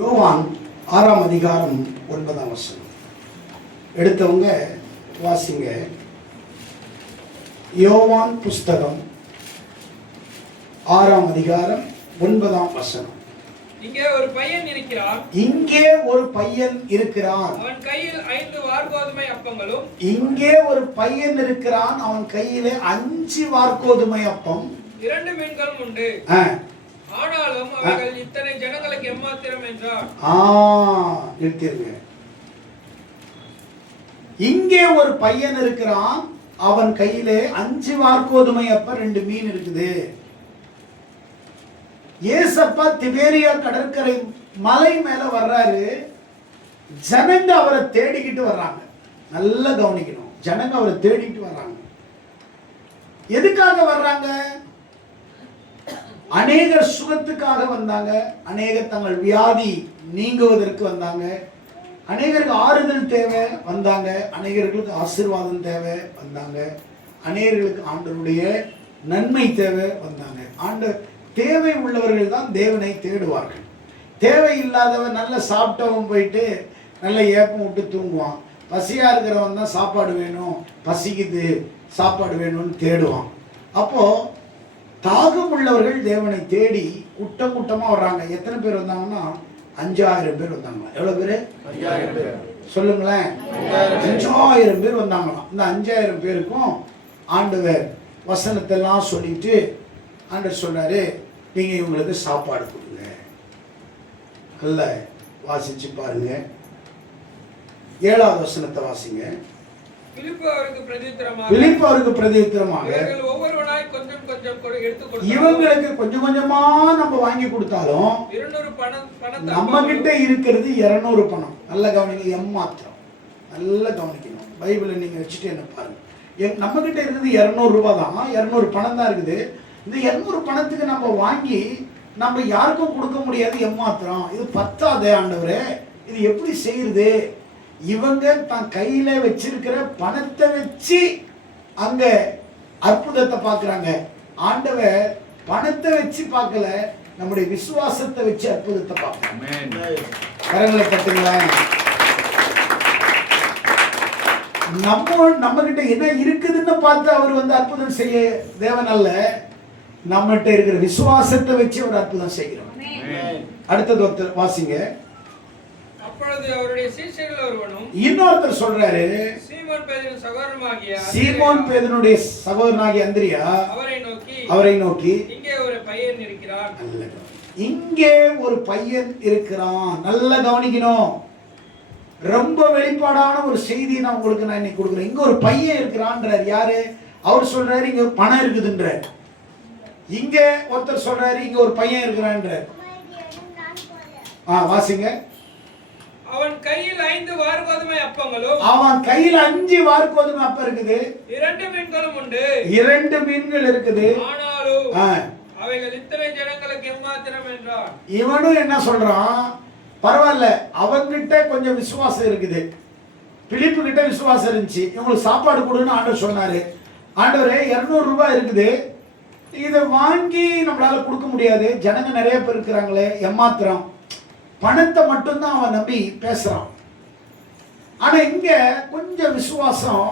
யோவான் 6ஆம் அதிகாரம் 9ஆம் வசனம். எடுத்தவங்க வாசிங்க. யோவான் புஸ்தகம் 6ஆம் அதிகாரம் 9ஆம் வசனம். இங்கே ஒரு பையன் இருக்கிறான். இங்கே ஒரு பையன் இருக்கிறான். அவன் கையில் 5 வார்கோதுமை அப்பங்களும். இங்கே ஒரு பையன் இருக்கிறான். அவன் கையிலே 5 வார்கோதுமை அப்பம் 2 மீன்களும் உண்டு. ஆனாலும் அவைகள் இத்தனை ஜனங்களுக்கு எம்மாத்திரம் என்றார். நிறுத்திருங்க. இங்கே ஒரு பையன் இருக்கிறான். அவன் கையிலே 5 வார்கோதுமை அப்பம் 2 மீன் இருக்குது. ஏசப்பா திபேரியா கடற்கரை மலை மேல வர்றாரு. ஜனங்க அவரை தேடிக்கிட்டு வர்றாங்க. நல்லா கவனிக்கணும். ஜனங்க அவரை தேடிட்டு வர்றாங்க. எதுக்காக வர்றாங்க? அநேகர் சுகத்துக்காக வந்தாங்க. அநேகர் தங்கள் வியாதி நீங்குவதற்கு வந்தாங்க. அநேகருக்கு ஆறுதல் தேவை வந்தாங்க. அநேகர்களுக்கு ஆசீர்வாதம் தேவை வந்தாங்க. அநேகர்களுக்கு ஆண்டவருடைய நன்மை தேவை வந்தாங்க. ஆண்டவர் தேவை உள்ளவர்கள் தான் தேவனை தேடுவார்கள். தேவை இல்லாதவன் நல்ல சாப்பிட்டவன் போயிட்டு நல்ல ஏப்பம் விட்டு தூங்குவான். பசியா இருக்கிறவன் தான் சாப்பாடு வேணும், பசிக்குது சாப்பாடு வேணும்னு தேடுவான். அப்போ தாகம் உள்ளவர்கள் தேவனை தேடி கூட்டம் கூட்டமா வர்றாங்க. எத்தனை பேர் வந்தாங்கன்னா 5000 பேர் வந்தாங்க. எவ்வளவு பேரு? 5000 பேர். சொல்லுங்களேன். 5000 பேர் வந்தாங்களாம். இந்த 5000 பேருக்கும் ஆண்டவர் வசனத்தெல்லாம் சொல்லிட்டு ஆண்டவர் சொல்றாரு, நீங்க இவங்களுக்கு சாப்பாடு கொடுங்க. நல்ல வாசிச்சு பாருங்க. 7வது வசனத்தை வாசிங்க. பிலிப்பு அவருக்கு பிரதியுத்தரமாக இவங்களுக்கு கொஞ்சம் கொஞ்சமா நம்ம வாங்கி கொடுத்தாலும் நம்ம கிட்ட இருக்கிறது 200 பணம். நல்ல கவனிங்க. எம்மாத்திரம். நல்ல கவனிக்கணும். பைபிளை நீங்க வச்சுட்டு என்ன பாருங்க. நம்ம கிட்ட இருக்கிறது 200 ரூபாய் தான். 200 பணம் தான் இருக்குது. இந்த 200 பணத்துக்கு நம்ம வாங்கி நம்ம யாருக்கும் கொடுக்க முடியாது. எம்மாத்திரம். இது பத்தாதே ஆண்டவரே, இது எப்படி செய்யுது? இவங்க தான் கையில வச்சிருக்கிற பணத்தை வச்சு அங்க அற்புதத்தை பார்க்கறாங்க. ஆண்டவர் பணத்தை வச்சு பார்க்கல, நம்முடைய விசுவாசத்தை வச்சு அற்புதத்தை பார்க்கறாங்க. கரங்களை தட்டுங்களேன். நம்ம கிட்ட என்ன இருக்குதுன்னு பார்த்து அவர் அற்புதம் செய்ய தேவன் அல்ல. நம்மகிட்ட இருக்கிற விசுவாசத்தை வச்சு ஒரு அற்புதம் செய்கிறோம். அடுத்தது வாசிங்க. அப்பொழுது அவருடைய சீஷர்கள் ஒருவனும் இன்னொருத்தர் சொல்றாரு, சீமோன் பேதுருடைய சகோதரனாகிய அந்திரியா அவரை நோக்கி இங்கே ஒரு பையன் இருக்கிறான். இங்கே ஒரு பையன் இருக்கிறான். நல்ல கவனிக்கணும். ரொம்ப வெளிப்பாடான ஒரு செய்தி நான் உங்களுக்கு இன்னைக்கு கொடுக்குறேன். இங்க ஒரு பையன் இருக்கிறான்றார். யாரு? அவர் சொல்றாரு இங்க பணம் இருக்குதுன்றார். இங்க ஒருத்தர் சொல்றாரு இங்க ஒரு பையன் இருக்கிறான்றார். வாசிங்க. அவன் கையில் 5 வார்கோதுமை அப்பங்களும். அவன் கையில் 5 வார்கோதுமை அப்பம் இருக்குது. 2 மீன்களும் உண்டு. 2 மீன்கள் இருக்குது. ஆனாலும் அவைகள் இத்தனை ஜனங்களுக்கு எம்மாத்திரம் என்றார். இவனும் என்ன சொல்றான்? பரவாயில்ல, அவங்கிட்ட கொஞ்சம் விசுவாசம் இருக்குது. பிலிப்பு கிட்ட விசுவாசம் இருந்துச்சு. இவங்களுக்கு சாப்பாடு கொடுன்னு ஆண்டவர் சொன்னாரு. ஆண்டவரே 200 ரூபாய் இருக்குது, இதை வாங்கி நம்மளால கொடுக்க முடியாது, ஜனங்க நிறைய பேர் இருக்கிறாங்களே, எம்மாத்திரம். பணத்தை மட்டும்தான் அவன் நம்பி பேசுறான். ஆனா இங்க கொஞ்சம் விசுவாசம்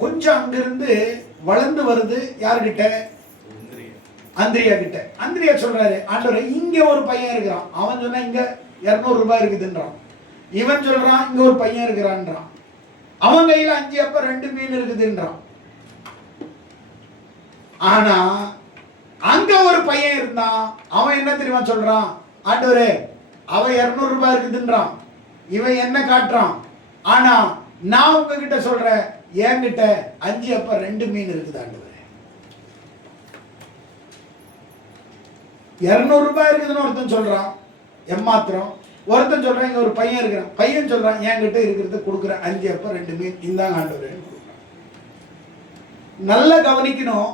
கொஞ்சம் அங்கிருந்து வளர்ந்து வருது. யாருகிட்ட? அந்திரியா கிட்ட. அந்திரியா சொல்றாரு, ஆண்டவரே இங்க ஒரு பையன் இருக்கிறான். அவன் சொன்னா இங்க 200 ரூபாய் இருக்குதுன்றான். இவன் சொல்றான் இங்க ஒரு பையன் இருக்கிறான்றான். அவன் கையில 5 அப்பம் 2 மீன் இருக்குதுன்றான். ஆனா அங்க ஒரு பையன் இருந்தான். அவன் என்ன தெரியுமா சொல்றான்? ஆண்டவரே அவன் 200 ரூபாய் இருக்குதுன்றான். இவன் என்ன காட்டுறான்? ஆனா நான் உங்ககிட்ட சொல்றேன், என்கிட்ட 5 அப்பம் 2 மீன் இருக்குது ஆண்டவரே. 200 ரூபாய் இருக்குதுன்னு ஒருத்தன் சொல்றான், எம்மாத்திரம். ஒருத்தன் சொல்றான் இங்க ஒரு பையன் இருக்கிறான். பையன் சொல்றான் என்கிட்ட இருக்கிறத கொடுக்குறேன், 5 அப்பம் 2 மீன் இந்தாங்க ஆண்டவரே. நல்ல கவனிக்கணும்.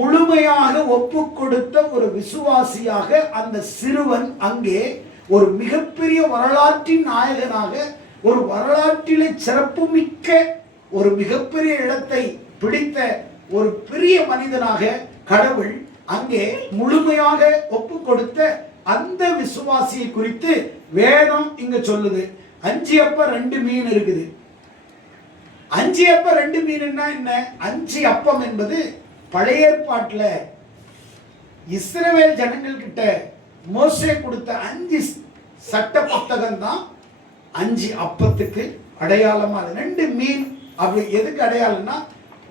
முழுமையாக ஒப்பு கொடுத்த ஒரு விசுவாசியாக அந்த சிறுவன் அங்கே ஒரு மிகப்பெரிய வரலாற்றின் நாயகனாக, ஒரு வரலாற்றிலே சிறப்புமிக்க ஒரு மிகப்பெரிய இடத்தை பிடித்த ஒரு பெரிய மனிதனாக கடவுள் அங்கே முழுமையாக ஒப்பு கொடுத்த அந்த விசுவாசியை குறித்து வேதம் இங்க சொல்லுது. 5 அப்ப 2 மீன் இருக்குது. 5 அப்ப 2 மீன்னா என்ன? 5 அப்பம் என்பது பழைய ஏற்பாட்டுல இஸ்ரவேல் ஜனங்கள் கிட்ட மோசே கொடுத்த 5 சட்ட புத்தகம் தான் 5 அப்பத்துக்கு அடையாளமா. 2 மீன் அப்படி எதுக்கு அடையாளம்னா,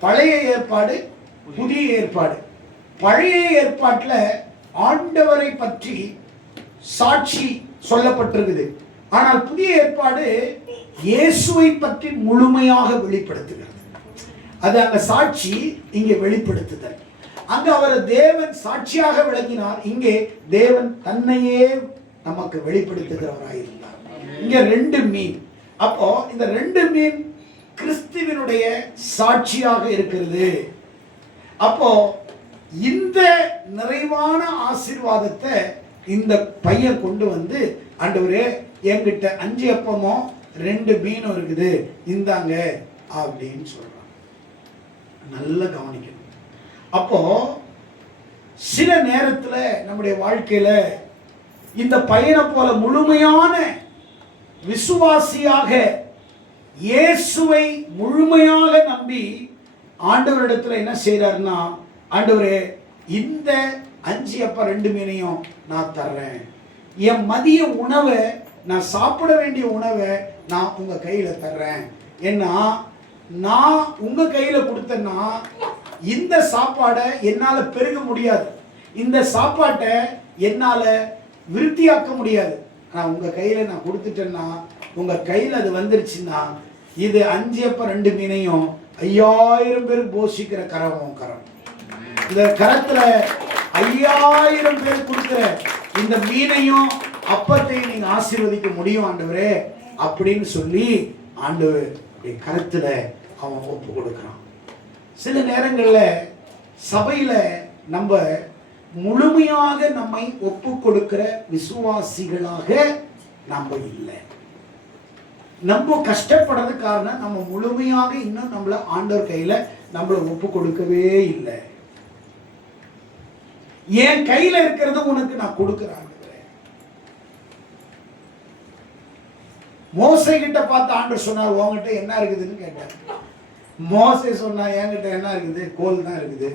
பழைய ஏற்பாடு புதிய ஏற்பாடு. பழைய ஏற்பாட்டுல ஆண்டவரை பற்றி சாட்சி சொல்லப்பட்டிருக்குது. ஆனால் புதிய ஏற்பாடு இயேசுவை பற்றி முழுமையாக வெளிப்படுத்துகிறது. அது அந்த சாட்சி இங்கே வெளிப்படுத்துதல். அங்க அவர் தேவன் சாட்சியாக விளங்கினார், இங்கே தேவன் தன்னையே நமக்கு வெளிப்படுத்துகிறவராயிருந்தார். இங்க 2 மீன். அப்போ இந்த 2 மீன் கிறிஸ்துவினுடைய சாட்சியாக இருக்கிறது. அப்போ இந்த நிறைவான ஆசீர்வாதத்தை இந்த பையன் கொண்டு வந்து, ஆண்டவரே என்கிட்ட 5 அப்பமும் 2 மீனும் இருக்குது, இந்தாங்க அப்படின்னு சொல்றான். நல்லா கவனிக்கணும். அப்போ சில நேரத்துல நம்முடைய வாழ்க்கையில இந்த பையனை போல முழுமையான விசுவாசியாக இயேசுவை முழுமையாக நம்பி ஆண்டவரிடத்துல என்ன செய்யறாருன்னா, ஆண்டவரே இந்த 5 அப்ப 2 மீனையும் நான் தர்றேன், என் மதிய உணவை நான் சாப்பிட வேண்டிய உணவை நான் உங்க கையில தர்றேன். ஏன்னா நான் உங்க கையில கொடுத்தேன்னா இந்த சாப்பாடை என்னால பெருக முடியாது, இந்த சாப்பாட்டை என்னால விருத்தியாக்க முடியாது. நான் உங்க கையில நான் கொடுத்துட்டேன்னா, உங்க கையில அது வந்துருச்சுன்னா, இது 5 அப்ப 2 மீனையும் 5000 பேர் போஷிக்கிற கரம் கரம். இந்த கரத்துல 5000 பேர் கொடுக்கிற இந்த மீனையும் அப்பத்தையும் நீங்க ஆசீர்வதிக்க முடியும் ஆண்டவரே அப்படின்னு சொல்லி ஆண்டவர் கருத்துல அவன் ஒப்பு கொடுக்கிறான். சில நேரங்கள்ல சபையில நம்ம முழுமையாக நம்மை ஒப்பு கொடுக்கிற விசுவாசிகளாக நம்ம இல்லை. நம்ம கஷ்டப்படுறது காரணம் நம்ம முழுமையாக இன்னும் நம்மள ஆண்டவர் கையில நம்மள ஒப்பு கொடுக்கவே இல்லை. என் கையில இருக்கிறது உனக்கு நான் கொடுக்கிறேன். மோசே கிட்ட பார்த்து ஆண்டவர் சொன்னார், உன்கிட்ட என்ன இருக்குதுன்னு கேட்டார். மோசே சொன்னா, என்கிட்ட என்ன இருக்குது? கோல் தான் இருக்குது.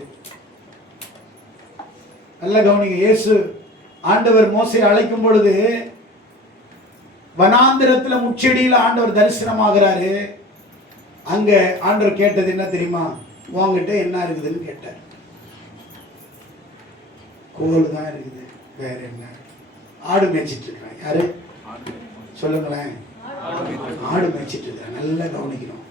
நல்ல கவனிங்க. இயேசு ஆண்டவர் மோசே அழைக்கும் பொழுது வனாந்திரத்துல முச்செடியில ஆண்டவர் தரிசனமாகிறாரு. அங்க ஆண்டவர் கேட்டது என்ன தெரியுமா? உன்கிட்ட என்ன இருக்குதுன்னு கேட்டார். கோல் தான் இருக்குது, வேற என்ன? ஆடு மேய்ச்சிட்டு இருக்கான். யாரு சொல்லுங்களேன்? ஆடு மேய்ச்சிட்டு இருக்க. நல்லா கவனிக்கணும்.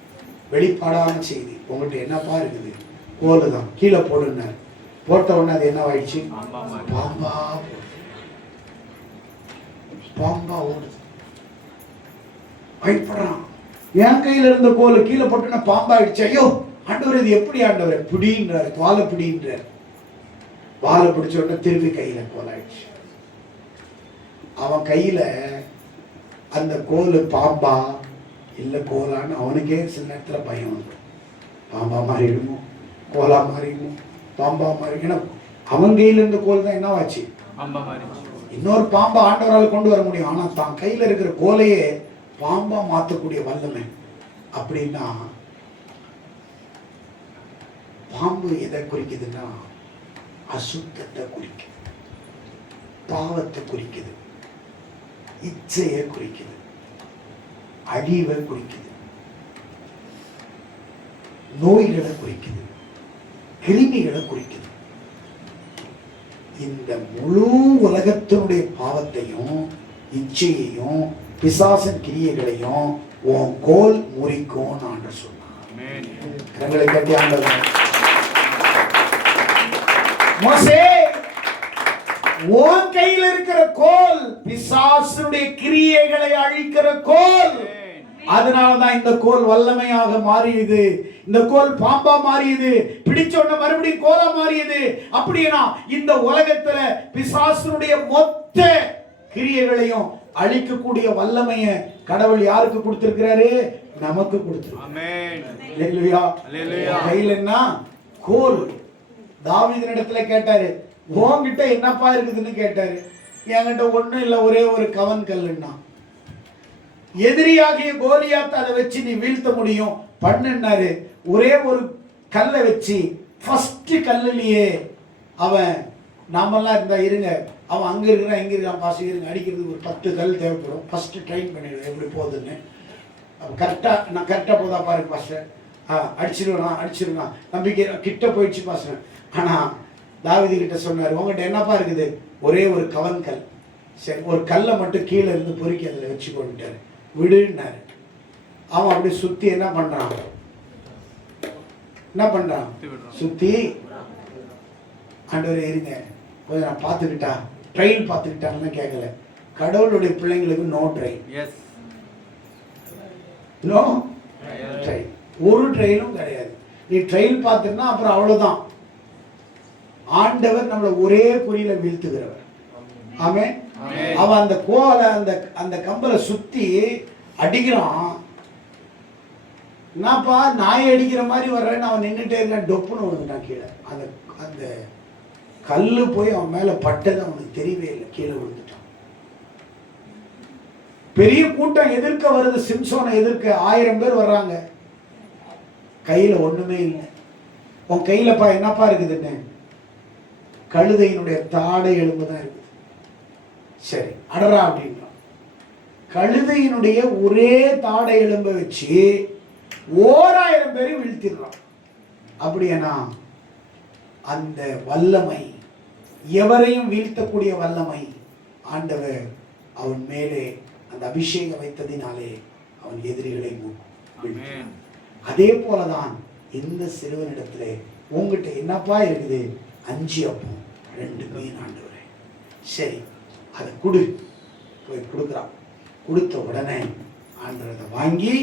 வெளிப்பாடான செய்தி. உங்கள்கிட்ட என்னப்பா இருக்குது? கோல் தான். கீழே போடுனார். போட்ட உடனே அது என்ன ஆயிடுச்சு? பாம்பா. பாம்பா ஓடுது. பயப்படுறான். என் கையில இருந்த கோல் கீழே போட்டுன்னா பாம்பாயிடுச்சு. ஐயோ ஆண்டவர், இது எப்படி ஆண்டவர்? பிடின்றார், வாழை பிடின்றார். வாழை பிடிச்ச உடனே திருப்பி கையில கோல் ஆயிடுச்சு. அவன் கையில அந்த கோல் பாம்பா இல்லை கோலான்னு அவனுக்கே சில நேரத்தில் பயம் வந்து, பாம்பா மாறிடுமோ, கோலா மாறிடுமோ, பாம்பா மாறி. ஏன்னா அவன் கையில் இருந்த கோல் தான் என்னவாச்சு? இன்னொரு பாம்பா ஆண்டவரால் கொண்டு வர முடியும். ஆனால் தான் கையில் இருக்கிற கோலையே பாம்பா மாற்றக்கூடிய வல்லமை. அப்படின்னா பாம்பு எதை குறிக்குதுன்னா அசுத்தத்தை குறிக்குது, பாவத்தை குறிக்குது, இச்சையை குறிக்குது, அழிவை குறிக்குது, நோய்களை குறிக்குது, கிருமிகளை குறிக்குது. இந்த முழு உலகத்தினுடைய பாவத்தையும் இச்சையையும் பிசாசன் கிரியைகளையும் உன் கோல் முறிக்கும் ஆண்டவர் சொன்னார். கரங்களை கட்டி ஆண்டவர், மோசே உன் கையில் இருக்கிற கோல் பிசாசுடைய கிரியைகளை அழிக்கிற கோல். அதனாலதான் இந்த கோல் வல்லமையாக மாறியது. இந்த கோல் பாம்பா மாறியது. பிடிச்ச உடனே மறுபடியும் கோலா மாறியது. அப்படின்னா இந்த உலகத்துல பிசாசுடைய மொத்த கிரியைகளையும் அழிக்கக்கூடிய வல்லமையை கடவுள் யாருக்கு கொடுத்திருக்கிறாரு? நமக்கு கொடுத்திருக்கிறார். கையில் என்ன கோல். தாவீதின் இடத்துல கேட்டாரு, உன்கிட்ட என்னப்பா இருக்குதுன்னு கேட்டாரு. என்கிட்ட ஒண்ணும் இல்லை, ஒரே ஒரு கவன் கல்லுன்னா. எதிரியாகிய கோலியாத்தை அதை வச்சு நீ வீழ்த்த முடியும் பண்ணுன்னாரு. ஒரே ஒரு கல்லை வச்சு ஃபர்ஸ்ட் கல்லுலயே அவன், நாமெல்லாம் இருந்தா இருங்க, அவன் அங்கே இருக்கிறான் இங்கே இருக்கான் பாசி இருங்க, அடிக்கிறதுக்கு ஒரு 10 கல் தேவைப்படும். ஃபஸ்ட்டு ட்ரெயின் பண்ணிடுவேன் எப்படி போகுதுன்னு. கரெக்டாக நான் கரெக்டாக போதா பாருங்க பாஸ்டர், அடிச்சிருவான் நம்பிக்கை கிட்ட போயிடுச்சு பாஸ்டர். ஆனால் தாவீது கிட்ட சொன்னார், உங்கள்கிட்ட என்னப்பா இருக்குது? ஒரே ஒரு கவன் கல். சரி, ஒரு கல்லை மட்டும் கீழே இருந்து பொறுக்கி அதில் வச்சு கொண்டுட்டார், விடுன்னாரு. அவன் அப்படி சுற்றி என்ன பண்ணுறான் சுற்றி, ஆண்டவரே இருங்க கொஞ்சம் நான் பார்த்துக்கிட்டா, ட்ரெயின் பார்த்துக்கிட்டான்னு கேட்கல. கடவுளுடைய பிள்ளைங்களுக்கு நோ ட்ரெயின், நோ ட்ரெயின், ஒரு ட்ரெயினும் கிடையாது. நீ ட்ரெயின் பார்த்துன்னா அப்புறம் அவ்வளோதான். ஆண்டவர் நம்மளை ஒரே குறியில வீழ்த்துகிறவர். ஆமே. அவன் அந்த கோலை அந்த கம்பலை சுத்தி அடிக்கிறான். என்னப்பா நாய் அடிக்கிற மாதிரி வர்றேன்னு அவன் நின்றுட்டே இருக்கான், டொப்புன்னு விழுந்துட்டான் கீழே. அந்த கல்லு போய் அவன் மேல பட்டது அவனுக்கு தெரியவே இல்லை, கீழே விழுந்துட்டான். பெரிய கூட்டம் எதிர்க்க வருது, சிம்சோனை எதிர்க்க 1000 பேர் வர்றாங்க. கையில ஒண்ணுமே இல்லை. உன் கையிலப்பா என்னப்பா இருக்குதுன்னு? கழுதையினுடைய தாடை எலும்பு தான் இருக்குது. சரி அடரா அப்படின்றான். கழுதையினுடைய ஒரே தாடை எலும்பை வச்சு 1000 பேரை வீழ்த்திடுறான். அப்படியானா அந்த வல்லமை, எவரையும் வீழ்த்தக்கூடிய வல்லமை ஆண்டவர் அவன் மேலே அந்த அபிஷேகம் வைத்ததினாலே அவன் எதிரிகளை வீழ்த்தினான். அதே போலதான் இந்த சிறுவனிடத்திலே உங்ககிட்ட என்னப்பா இருக்குது? 5 அப்பம் 2 மீன் ஆண்டவரே. சரி அதை கொடு, போய் கொடுக்குறான். கொடுத்த உடனே ஆண்டவர் அதை வாங்கி,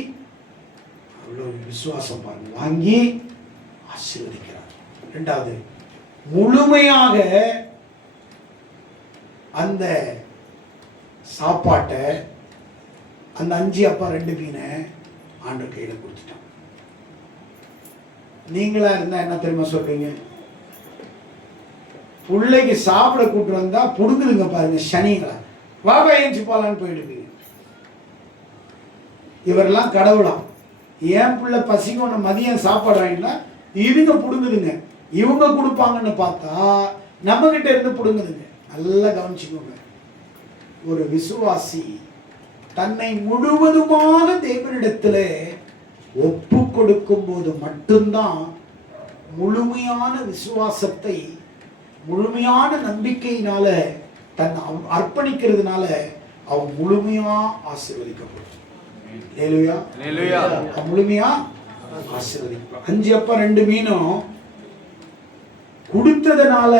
அவ்வளோ விசுவாசம் பாருங்க, வாங்கி ஆசீர்வதிக்கிறார். 2வது, முழுமையாக அந்த சாப்பாட்டை, அந்த 5 அப்பா 2 மீனை ஆண்டவர் கையில் கொடுத்துட்டான். நீங்களா இருந்தா என்ன தெரியுமா சொல்றீங்க? பிள்ளைக்கு சாப்பிட கூட்டு வந்தா புடுங்குதுங்க பாருங்க சனிங்களா, வாபா ஏஞ்சி போலான்னு போயிடுவீங்க. இவரெல்லாம் கடவுளாம். ஏன் பிள்ளை பசிக்கு மதியம் சாப்பாடு வாங்கினா இதுங்க புடுங்குதுங்க, இவங்க கொடுப்பாங்கன்னு பார்த்தா நம்ம கிட்ட இருந்து புடுங்குதுங்க. நல்லா கவனிச்சுக்கோங்க. ஒரு விசுவாசி தன்னை முழுவதுமாக தேவனிடத்தில் ஒப்பு கொடுக்கும் போது மட்டும்தான் முழுமையான விசுவாசத்தை, முழுமையான நம்பிக்கையினால தன்னை அர்ப்பணிக்கிறதுனால அவன் முழுமையா ஆசீர்வதிக்கப்படும். முழுமையா ஆசீர்வதிக்கப்படும். 5 அப்பா 2 மீனும் கொடுத்ததுனால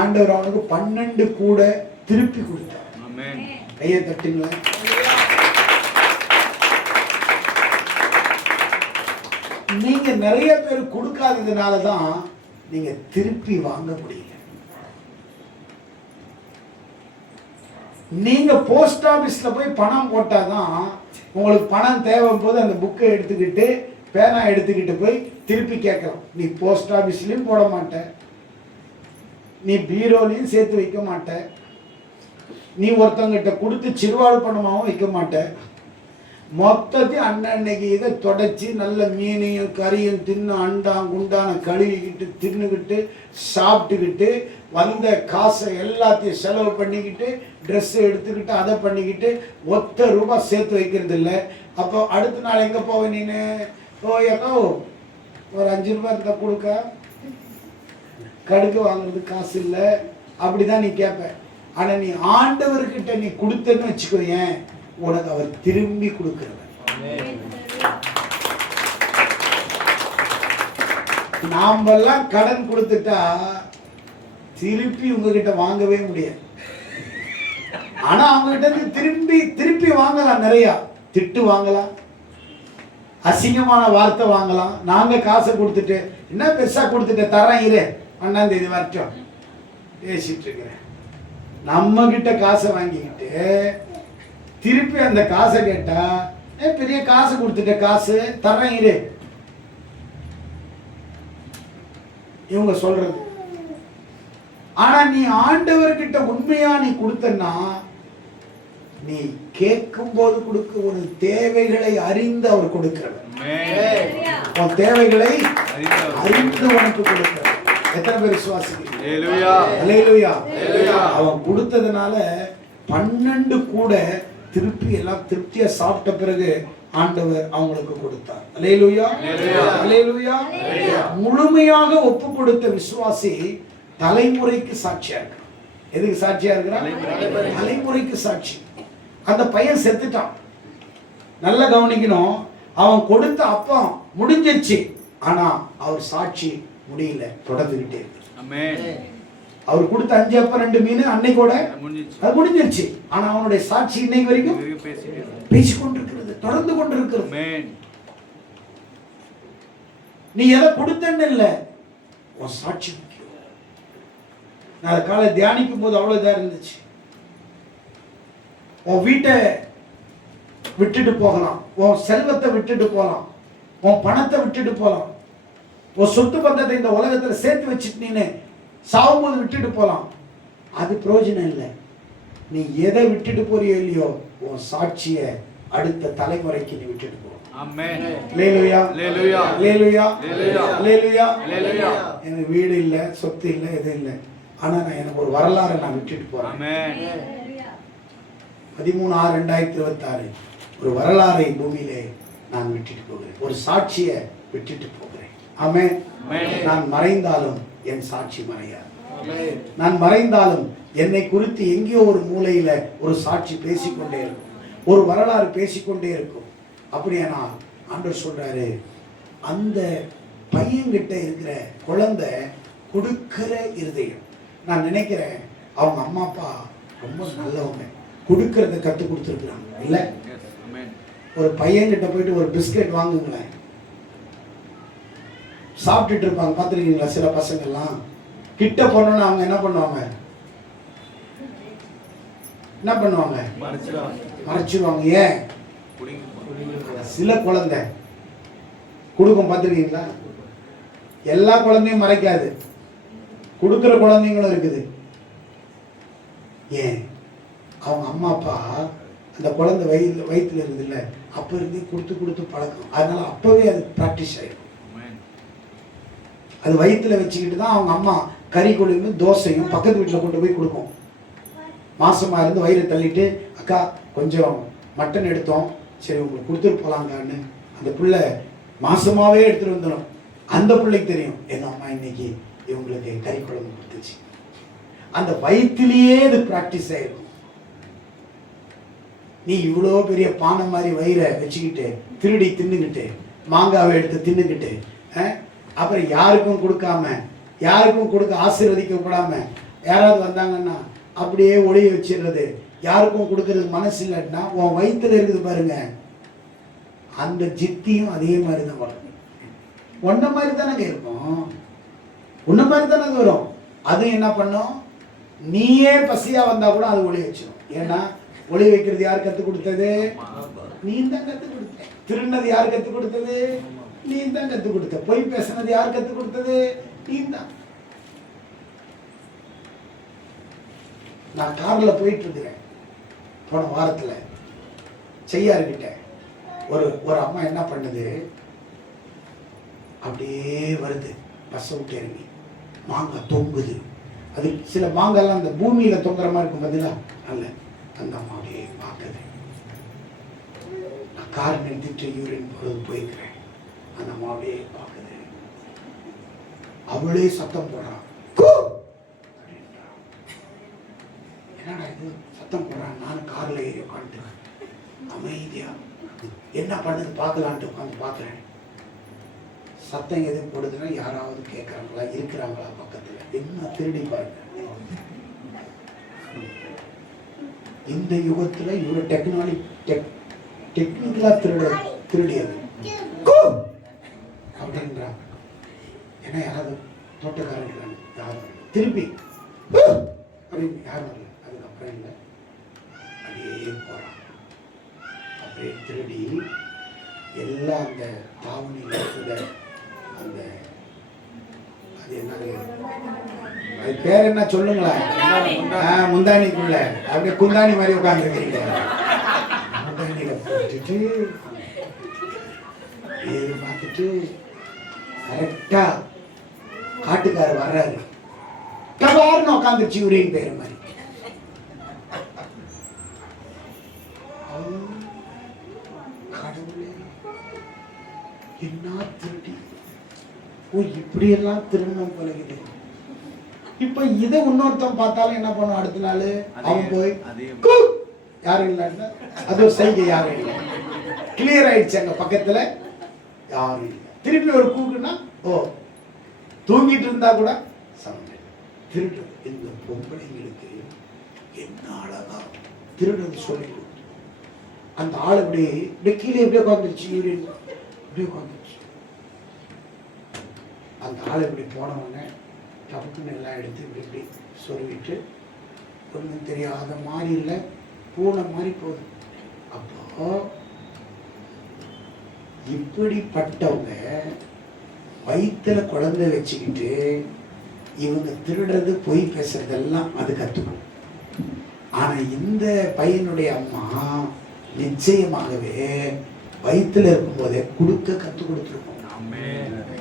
ஆண்டவர் அவனுக்கு 12 கூட திருப்பி கொடுத்தார். கையை தட்டுங்களேன். நீங்க நிறைய பேர் கொடுக்காததுனால தான் நீங்க திருப்பி வாங்க முடியல. நீங்க போஸ்ட் ஆபீஸ்ல போய் பணம் போட்டாதான் உங்களுக்கு பணம் தேவைப்படும் போது அந்த புக்கை எடுத்துக்கிட்டு பேனா எடுத்துக்கிட்டு போய் திருப்பி கேட்கலாம். நீ போஸ்ட் ஆபீஸ்லயும் போட மாட்ட, நீ பீரோலையும் சேர்த்து வைக்க மாட்ட, நீ ஒருத்தவங்கிட்ட கொடுத்து சிறுவாடு பணமாகவும் வைக்க மாட்ட. மொத்தத்தையும் அன்னன்னைக்கு இதை தொடச்சி நல்ல மீனையும் கறியும் தின்னு அண்டான் குண்டான கழுவிக்கிட்டு தின்னுக்கிட்டு சாப்பிட்டுக்கிட்டு வந்த காசை எல்லாத்தையும் செலவு பண்ணிக்கிட்டு ட்ரெஸ்ஸை எடுத்துக்கிட்டு அதை பண்ணிக்கிட்டு ₹1 சேர்த்து வைக்கிறது இல்லை. அப்போ அடுத்த நாள் எங்கே போவேன் நீனு? ஓ ஒரு ₹5 இருந்தால் கொடுக்க, கடுக்க வாங்குறதுக்கு காசு இல்லை, அப்படிதான் நீ கேட்ப. ஆனால் நீ ஆண்டவர்கிட்ட நீ கொடுத்தன்னு வச்சுக்கோயேன், உனக்கு அவர் திரும்பி கொடுக்கிறவர். நாமெல்லாம் கடன் கொடுத்துட்டா திருப்பி உங்ககிட்ட வாங்கவே முடியாது. ஆனா அவங்க கிட்ட இருந்து திருப்பி வாங்கலாம். நிறைய திட்டு வாங்கலாம், அசிங்கமான வார்த்தை வாங்கலாம். நாங்க காசை கொடுத்துட்டு என்ன பெருசா கொடுத்துட்டு தரேன் இரு 1ஆம் தேதி வரட்டும் பேசிட்டு இருக்கிறேன். நம்ம கிட்ட காசை வாங்கிக்கிட்டு திருப்பி அந்த காசை கேட்டா பெரிய காசு கொடுத்துட்ட, காசு தரேன் இரு. இவங்க சொல்றது ஆனா நீ ஆண்டவர்கிட்ட உண்மையா நீ கொடுத்தன்னா, நீ கேட்கும் போது கொடுக்க, ஒரு தேவைகளை அறிந்து அவர் கொடுக்கிறவர். உன் தேவைகளை அறிந்து உனக்கு கொடுக்கிறவர். எத்தனை பேர் விசுவாசிக்கிறீங்க? அல்லேலூயா. அவன் கொடுத்ததுனால 12 கூட திருப்பி எல்லாம் திருப்தியா சாப்பிட்ட பிறகு ஆண்டவர் அவங்களுக்கு கொடுத்தார். அல்லேலூயா. அல்லேலூயா. முழுமையாக ஒப்பு கொடுத்த விசுவாசி தலைமுறைக்கு சாட்சியா இருக்கிறான். எதுக்கு சாட்சியா இருக்கிறான்? தலைமுறைக்கு சாட்சி. அந்த பையன் செத்துட்டான். நல்லா கவனிக்கணும். அவன் கொடுத்த அப்பம் முடிஞ்சிருச்சு, ஆனா அவர் சாட்சி முடியல, தொடர்ந்துகிட்டே இருக்கு. அவர் கொடுத்த 5 அப்பம் 2 மீன் அன்னைக்கோட அது முடிஞ்சிருச்சு, ஆனா அவனுடைய சாட்சி இன்னைக்கு வரைக்கும் பேசிக்கொண்டிருக்கிறது, தொடர்ந்து கொண்டிருக்கிறது. நீ எதை கொடுத்தன்னு இல்ல, உன் சாட்சி முக்கியம். நான் காலை தியானிக்கும் போது அவ்வளவு இதா இருந்துச்சு. உன் வீட்டை விட்டுட்டு போகலாம், உன் செல்வத்தை விட்டுட்டு போகலாம், உன் பணத்தை விட்டுட்டு போகலாம், உன் சொத்து பந்தத்தை இந்த உலகத்துல சேர்த்து வச்சுட்டு நீ சாவும்போது விட்டுட்டு போகலாம். அது பிரயோஜனம் இல்லை. நீ எதை விட்டுட்டு போறியோ இல்லையோ, உன் சாட்சிய அடுத்த தலைமுறைக்கு நீ விட்டுட்டு போ. ஆமென். அல்லேலூயா. அல்லேலூயா. அல்லேலூயா. அல்லேலூயா. அல்லேலூயா. எனக்கு வீடு இல்ல, சொத்து இல்ல, எது இல்ல, ஆனா நான் எனக்கு ஒரு வரலாறை நான் விட்டுட்டு போறேன். ஆமென். 13/6/2026 ஒரு வரலாறை பூமியிலே நான் விட்டுட்டு போகிறேன், ஒரு சாட்சியை விட்டுட்டு போகிறேன். ஆமென். நான் மறைந்தாலும் என் சாட்சி மறையாது. நான் மறைந்தாலும் என்னை குறித்து எங்கேயோ ஒரு மூலையில ஒரு சாட்சி பேசிக்கொண்டே இருக்கும், ஒரு வரலாறு பேசிக்கொண்டே இருக்கும். அப்படியானா ஆண்டவர் சொல்றாரு, அந்த பையன்கிட்ட இருக்கிற குழந்தை கொடுக்கிற இருதயம். நான் நினைக்கிறேன் அவங்க அம்மா அப்பா ரொம்ப நல்லவங்க, கொடுக்கறத கத்து கொடுத்துருக்குறாங்க. இல்ல, ஒரு பையன்கிட்ட போயிட்டு ஒரு பிஸ்கட் வாங்குங்களேன், சாப்பிட்டுட்டு இருப்பாங்க. பார்த்துருக்கீங்களா? சில பசங்கள்லாம் கிட்ட போனோன்னு அவங்க என்ன பண்ணுவாங்க? மறைச்சிருவாங்க. ஏன்? சில குழந்தை கொடுக்கும். பார்த்துருக்கீங்களா? எல்லா குழந்தையும் மறைக்காது, கொடுக்கிற குழந்தைங்களும் இருக்குது. ஏன்? அவங்க அம்மா அப்பா அந்த குழந்தை வயிற்றுல இருக்குது இல்லை, அப்ப இருந்து கொடுத்து கொடுத்து பழக்கம், அதனால அப்பவே அது பிராக்டிஸ் ஆயிடும். அது வயிற்றுல வச்சுக்கிட்டு தான் அவங்க அம்மா கறி கொழுந்து தோசையும் பக்கத்து வீட்டில் கொண்டு போய் கொடுக்கும். மாசமா இருந்து வயிறு தள்ளிட்டு, அக்கா கொஞ்சம் மட்டன் எடுத்தோம், சரி உங்களுக்கு கொடுத்துட்டு போலாங்கான்னு அந்த பிள்ளை மாசமாவே எடுத்துட்டு வந்துடும். அந்த பிள்ளைக்கு தெரியும், எங்க அம்மா இன்னைக்கு இவங்களுக்கு கறி குழம்பு கொடுத்துச்சு. அந்த வயிற்றுலயே இது பிராக்டிஸ் ஆயிருக்கும். நீ இவ்வளோ பெரிய பானை மாதிரி வயிறை வச்சுக்கிட்டு திருடி தின்னுக்கிட்டு மாங்காவை எடுத்து தின்னுக்கிட்டு அப்புறம் யாருக்கும் கொடுக்காம, யாருக்கும் கொடுக்க ஆசீர்வதிக்க கூடாம, யாராவது வந்தாங்கன்னா அப்படியே ஒளிய வச்சிடுறது, யாருக்கும் கொடுக்கறதுக்கு மனசு இல்லைன்னா உன் வயிற்றுல இருக்குது பாருங்க, அந்த ஜித்தியும் அதே மாதிரி தான் வரும். ஒன்ன மாதிரி தானே இருக்கும், உன்ன மாதிரி தானே வரும். அதுவும் என்ன பண்ணும்? நீயே பசியா வந்தா கூட அது ஒளி வச்சிடும். ஏன்னா ஒளி வைக்கிறது யார் கத்து கொடுத்தது? நீ தான் கத்து கொடுத்த. திருநது யார் கத்து கொடுத்தது? நீ தான் கத்து கொடுத்த. பொய் பேசுனது யார் கத்து கொடுத்தது? நீ தான். நான் கார்ல போயிட்டு இருக்கிறேன் போன வாரத்துல, செய்யாருக்கிட்ட ஒரு அம்மா என்ன பண்ணுது, அப்படியே வருது பஸ் விட்டு இறங்கி, மாங்காய் தொங்குது. அது சில மாங்காய்லாம் அந்த பூமியில தொங்குற மாதிரி இருக்கும் பார்த்தீங்களா, அல்ல, அந்த அம்மா அப்படியே பார்க்குது. நான் கார் நிறுத்திட்டு யூரின் போகிறது போயிருக்கிறேன், அந்த அம்மா அப்படியே பார்க்குது. அவளே சத்தம் போடுறான், என்னடா இது சத்தம் போடுறான். நானும் கார்ல ஏறி உட்காந்துட்டு அமைதியா என்ன பண்ணுது பார்க்கலான்ட்டு உட்காந்து பார்க்குறேன். சத்தம் எதுவும் போடுதுன்னா யாராவது கேட்குறாங்களா, இருக்கிறாங்களா பக்கத்தில், என்ன திருடி பாருங்க. இந்த யுகத்துல இவ்வளவு டெக்னிக்கலா திருடியது அப்படின்றாங்க. ஏன்னா யாராவது தோட்டக்காரர்கள் யாரும் திருப்பி அப்படின்னு யாரும் இல்லை. அதுக்கப்புறம் இல்லை, அப்படியே போறாங்க. அப்படியே திருடி எல்லாம் அந்த தாவணியில் இருக்கிற அந்த அது என்ன அது பேர் என்ன சொல்லுங்களேன்? முந்தானிக்குள்ள அப்படியே குந்தாணி மாதிரி உட்காந்துருக்கீங்க. முந்தானியில போட்டுட்டு பார்த்துட்டு கரெக்டா காட்டுக்காரர் வர்றாரு. டபார்னு உட்காந்துருச்சு யூரின் பேர் மாதிரி. கடவுளே, என்ன திருடி! ஓ, இப்படியெல்லாம் திருமணம் பழகுது. இப்ப இதை இன்னொருத்தன் பார்த்தாலும் என்ன பண்ணும்? அடுத்த நாள் அவன் போய் யாரும் இல்ல, அது ஒரு சைகை, யாரும் இல்லை, கிளியர் ஆயிடுச்சு. அங்க பக்கத்துல யாரும் இல்லை. திருப்பி ஒரு கூக்குன்னா, ஓ, தூங்கிட்டு இருந்தா கூட சவுண்ட். திருடு இந்த பொம்பளைங்களுக்கு என்ன அழகா திருடுறது சொல்லி கொடுத்து அந்த ஆள் இப்படி கீழே எப்படியே உட்காந்துருச்சு, யூரின் இப்படியே உட்காந்துருச்சு. அந்த ஆள் இப்படி போனவொடனே டப்புக்குன்னு எல்லாம் எடுத்து இப்படி இப்படி சொல்லிட்டு ஒன்றும் தெரியாத மாதிரி இல்லை, பூனை மாதிரி போகுது. அப்போ இப்படிப்பட்டவங்க வயிற்றுல குழந்தை வச்சுக்கிட்டு இவங்க திருடுறது, பொய் பேசுறதெல்லாம் அது கற்றுக்கணும். ஆனா இந்த பையனுடைய அம்மா நிச்சயமாகவே வயிற்றுல இருக்கும் போதே கொடுக்க கற்றுக் கொடுத்துருக்கோம்.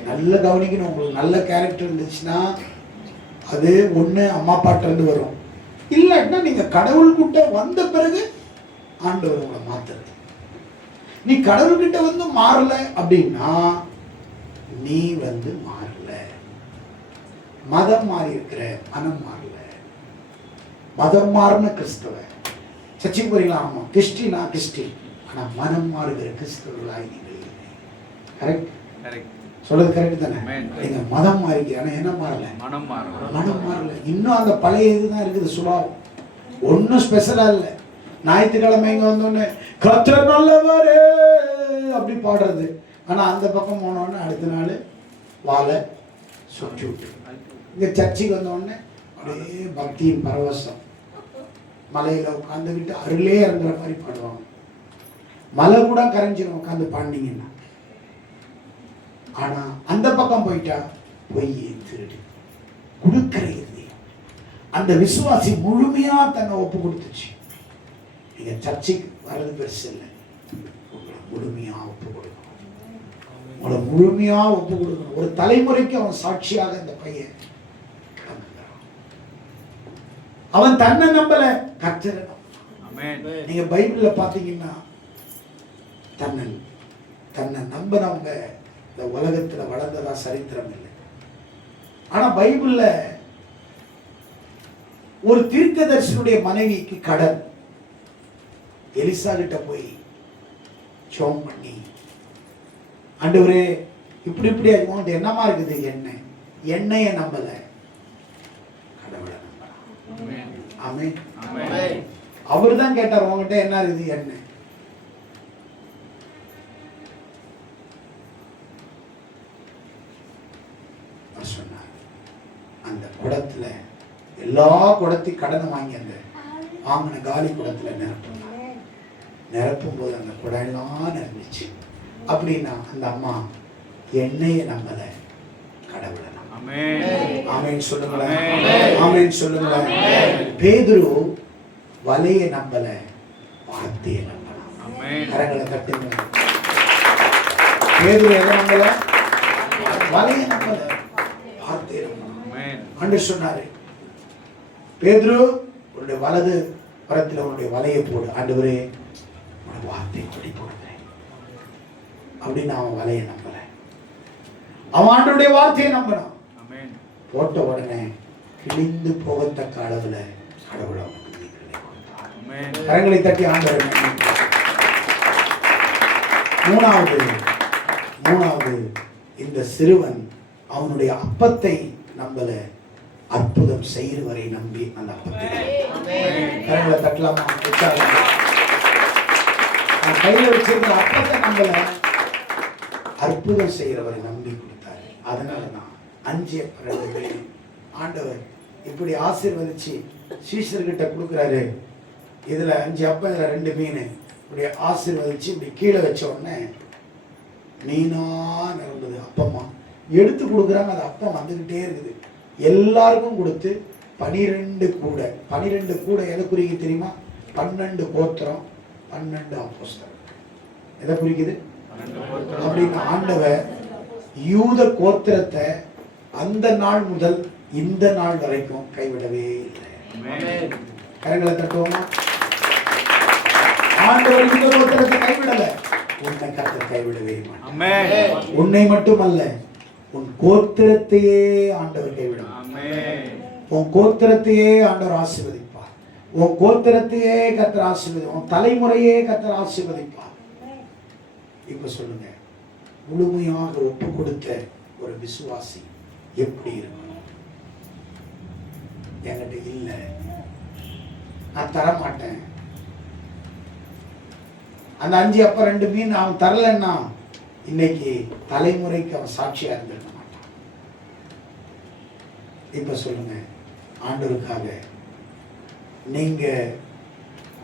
நல்ல கவனிக்கணும். உங்களுக்கு நல்ல கேரக்டர் இருந்துச்சுன்னா அது ஒண்ணு அம்மா அப்பாட்ட இருந்து வரும், இல்லாட்டினா நீங்க கடவுள் கிட்ட வந்த பிறகு ஆண்டவர் உங்களை மாத்துறது. நீ கடவுள்கிட்ட வந்து மாறல அப்படின்னா நீ வந்து மாறல, மதம் மாறி இருக்கிற, மனம் மாறல. மதம் மாறின கிறிஸ்தவ சர்ச்சைக்கு போறீங்களா? ஆமா, கிறிஸ்டினா கிறிஸ்டின், ஆனா மனம் மாறுகிற கிறிஸ்தவர்களாய் நீங்கள் இல்லை. கரெக்ட்? சொல்றது கரெக்ட் தானே? நீங்க மதம் மாறிக்க, ஆனா என்ன மாறல? மனம் மாறல. இன்னும் அந்த பழைய இதுதான் இருக்குது, சுபாவம். ஒன்னும் ஸ்பெஷலா இல்லை. ஞாயிற்றுக்கிழமை இங்க வந்தோடனே கர்த்தர் நல்லவரே அப்படி பாடுறது, ஆனா அந்த பக்கம் போனோடனே அடுத்த நாள் வாழை சுற்றி விட்டு. இங்க சர்ச்சைக்கு வந்தோடனே அப்படியே பக்தியின் பரவசம், மலையில உட்காந்துக்கிட்டு அருளே இறங்குற மாதிரி பாடுவாங்க. மலை கூட கரைஞ்சிடும் உட்காந்து பாண்டிங்கன்னா. ஆனா அந்த பக்கம் போயிட்டா பொய், திருடு, கொடுக்கிற இருதயம். அந்த விசுவாசி முழுமையா தன்னை ஒப்பு கொடுத்துச்சு. நீங்க சர்ச்சைக்கு வர்றது பெருசு இல்லை, உங்களை முழுமையா ஒப்பு கொடுக்கணும். உங்களை முழுமையா ஒப்பு கொடுக்கணும். ஒரு தலைமுறைக்கு அவன் சாட்சியாக இந்த பையன் அவன் தன்னை நம்பல, கர்த்தரை நம்பல. நீங்க பைபிள்ல பாத்தீங்கன்னா தன்னை நம்பினவங்க இந்த உலகத்துல வளர்ந்ததா சரித்திரம் இல்லை. ஆனா பைபிள்ல ஒரு தீர்க்கதரிசனுடைய மனைவிக்கு கடன், எலிசா கிட்ட போய் ஜெபம் பண்ணி, ஆண்டவரே இப்படி இப்படி உங்கள்ட்ட என்னமா இருக்குது? எண்ணெயை நம்பல, கடவுளை நம்பலாம். ஆமென். அவர் தான் கேட்டார், உங்ககிட்ட என்ன இருக்குது? எண்ணெய். சொன்னார், அந்த குடத்துல எல்லா குடத்தையும் கடனை வாங்கி அந்த வாங்கின காலி குடத்துல நிரப்பும் போது அந்த குடம் எல்லாம் நிரம்பிச்சு. அப்படின்னா அந்த அம்மா எண்ணெயை நம்பல, கடவுளை நம்பல. ஆமென் சொல்லுங்களேன், ஆமென் சொல்லுங்களேன். பேதுரு வலையை நம்பல, வார்த்தையை நம்பலாம். கரங்களை தட்டுங்க. பேதுரு எதை நம்பல? வலையை நம்பல, வார்த்தையை நம்பலாம். ஆண்டு சொன்னாரு, பேதுரு உன்னுடைய வலது புறத்தில் உன்னுடைய வலையை போடு, ஆண்டவரே உன்னுடைய வார்த்தையை கொடி போடுறேன் அப்படின்னு. அவன் வலையை நம்பல, அவன் ஆண்டவருடைய வார்த்தையை நம்பினான். போட்ட உடனே கிழிந்து போகத்தக்க அளவுல கடவுள் அவனுக்கு மீட்களை கொடுத்தார். கரங்களை தட்டி ஆண்டவரை. மூணாவது இந்த சிறுவன் அவனுடைய அப்பத்தை நம்பல, அற்புதம் செய்கிறவரை நம்பி அந்த அப்பத்தை. கரங்களை தட்டலாமா? கையில வச்சிருந்த அப்பத்தை நம்பல, அற்புதம் செய்கிறவரை நம்பி கொடுத்தாரு. அதனாலதான் 5 பிறகு ஆண்டவர் இப்படி ஆசீர்வதிச்சு சீஷர்கிட்ட கொடுக்குறாரு. இதுல 5 அப்பம், இதுல 2 மீன். இப்படி ஆசீர்வதிச்சு இப்படி கீழே வச்ச உடனே மீனா நிரம்புது, அப்பமா எடுத்து கொடுக்குறாங்க. அது அப்பம் வந்துகிட்டே இருக்குது. எல்லாருக்கும் கொடுத்து 12 கூட. 12 கூட எதை குறிக்குது தெரியுமா? 12 கோத்திரம், 12 அப்போஸ்தலர். எதை குறிக்குது? அப்படின்னு ஆண்டவர் யூத கோத்திரத்தை அந்த நாள் முதல் இந்த நாள் வரைக்கும் கைவிடவே இல்லை. கரங்களை தட்டுவோமா? ஆண்டவர் யூத கோத்திரத்தை கைவிடல. உன்னை கர்த்தர் கைவிடவே மாட்டார். உன்னை மட்டுமல்ல, உன் கோத்திரத்தையே ஆண்டவர் கைவிடுவார். உன் கோத்திரத்தையே ஆண்டவர் ஆசீர்வதிப்பார். உன் கோத்திரத்தையே கர்த்தர் ஆசீர்வதிப்பார். உன் தலைமுறையே கர்த்தர் ஆசீர்வதிப்பார். இப்ப சொல்லுங்க, முழுமையாக ஒப்பு கொடுத்த ஒரு விசுவாசி எப்படி இருக்கணும்? என்கிட்ட இல்ல, நான் தர மாட்டேன், அந்த 5 அப்ப 2 மீன் அவன் தரலன்னா இன்னைக்கு தலைமுறைக்கு அவன் சாட்சியா இருந்திருக்க மாட்டான். இப்ப சொல்லுங்க, ஆண்டவருக்காக நீங்க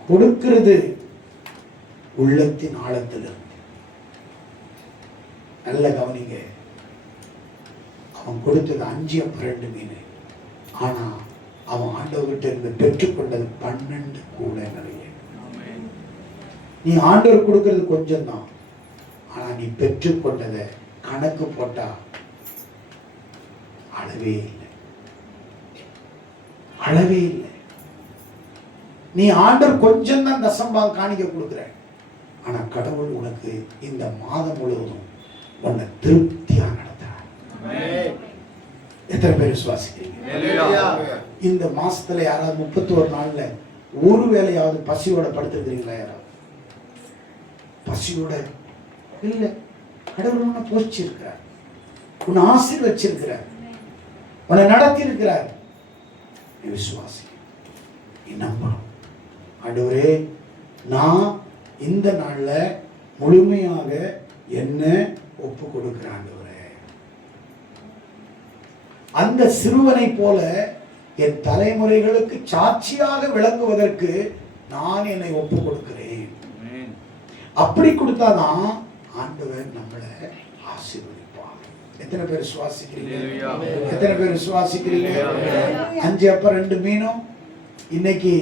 கொடுக்கிறது உள்ளத்தின் ஆழத்தில் இருந்து. நல்ல கவனிங்க, அவன் கொடுத்தது 5 அப்ப 2 மீன். ஆனா அவன் ஆண்டவர்கிட்ட இருந்து பெற்றுக்கொண்டது 12 கூட நிறைய. நீ ஆண்டவர் கொடுக்கிறது கொஞ்சம் தான், ஆனா நீ பெற்றுக்கொண்டதை கணக்கு போட்டா அளவே இல்லை, அளவே இல்லை. நீ ஆண்டவர் கொஞ்சம் தான் தசம்பாகம் காணிக்க கொடுக்குற, ஆனா கடவுள் உனக்கு இந்த மாதம் முழுவதும் உன்னை திருப்தியா நடத்துறார். எத்தனை பேர் விசுவாசிக்கிறீங்க? இந்த மாசத்துல யாராவது 31 நாள்ல ஒரு வேளையாவது பசியோட படுத்திருக்கிறீங்களா? யாராவது பசியோட இல்ல? கடவுள் உன்னை போஷிச்சிருக்கிறார், உன்னை ஆசீர்வதிச்சிருக்கிறார், உன்னை நடத்தி இருக்கிறார். நீ விசுவாசி, நீ நம்பணும். ஆண்டவரே, நான் இந்த நாள்ல முழுமையாக என்ன ஒப்பு கொடுக்கிறேன். ஆண்டவரே, அந்த சிறுவனை போல என் தலைமுறைகளுக்கு சாட்சியாக விளங்குவதற்கு நான் என்னை ஒப்பு கொடுக்கிறேன். அப்படி கொடுத்தாதான் ஆண்டவர் நம்மளை ஆசீர்வதிப்பார். எத்தனை பேர் சுவாசிக்கிறீங்க? எத்தனை பேர் சுவாசிக்கிறீங்க? 5 அப்ப 2 மீனும் இன்னைக்கு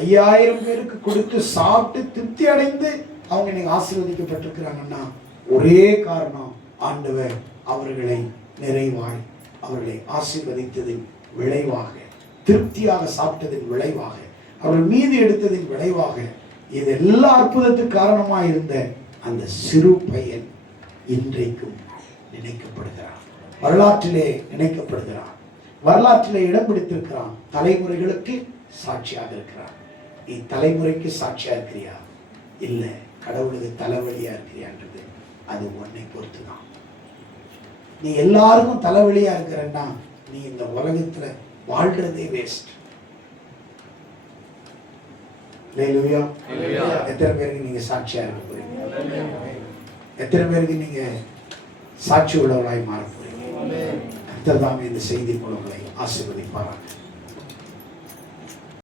5000 பேருக்கு கொடுத்து சாப்பிட்டு திருப்தி அடைந்து அவங்க இன்னைக்கு ஆசீர்வதிக்கப்பட்டிருக்கிறாங்கன்னா ஒரே காரணம், ஆண்டவர் அவர்களை நிறைவாய் அவர்களை ஆசீர்வதித்ததின் விளைவாக, திருப்தியாக சாப்பிட்டதின் விளைவாக, அவர்கள் மீது எடுத்ததின் விளைவாக, இது எல்லா அற்புதத்துக்கு காரணமாக இருந்த அந்த சிறு பையன் இன்றைக்கும் நினைக்கப்படுகிறான், வரலாற்றிலே நினைக்கப்படுகிறான், வரலாற்றிலே இடம் பிடித்திருக்கிறான், தலைமுறைகளுக்கு சாட்சியாக இருக்கிறான். நீ தலைமுறைக்கு சாட்சியா இருக்கிறியா? இல்ல கடவுளுக்கு தலைவலியா இருக்கிறியான்றது அது உன்னை பொறுத்து தான். நீ எல்லாருக்கும் தலைவலியா இருக்கிறன்னா நீ இந்த உலகத்துல வாழ்றதே வேஸ்ட். எத்தனை பேருக்கு நீங்க சாட்சியா இருக்க போறீங்க? எத்தனை பேருக்கு நீங்க சாட்சி உள்ளவர்களாய் மாற போறீங்க? கர்த்தர் தாமே இந்த செய்தி மூலங்களை ஆசீர்வதிப்பாராக.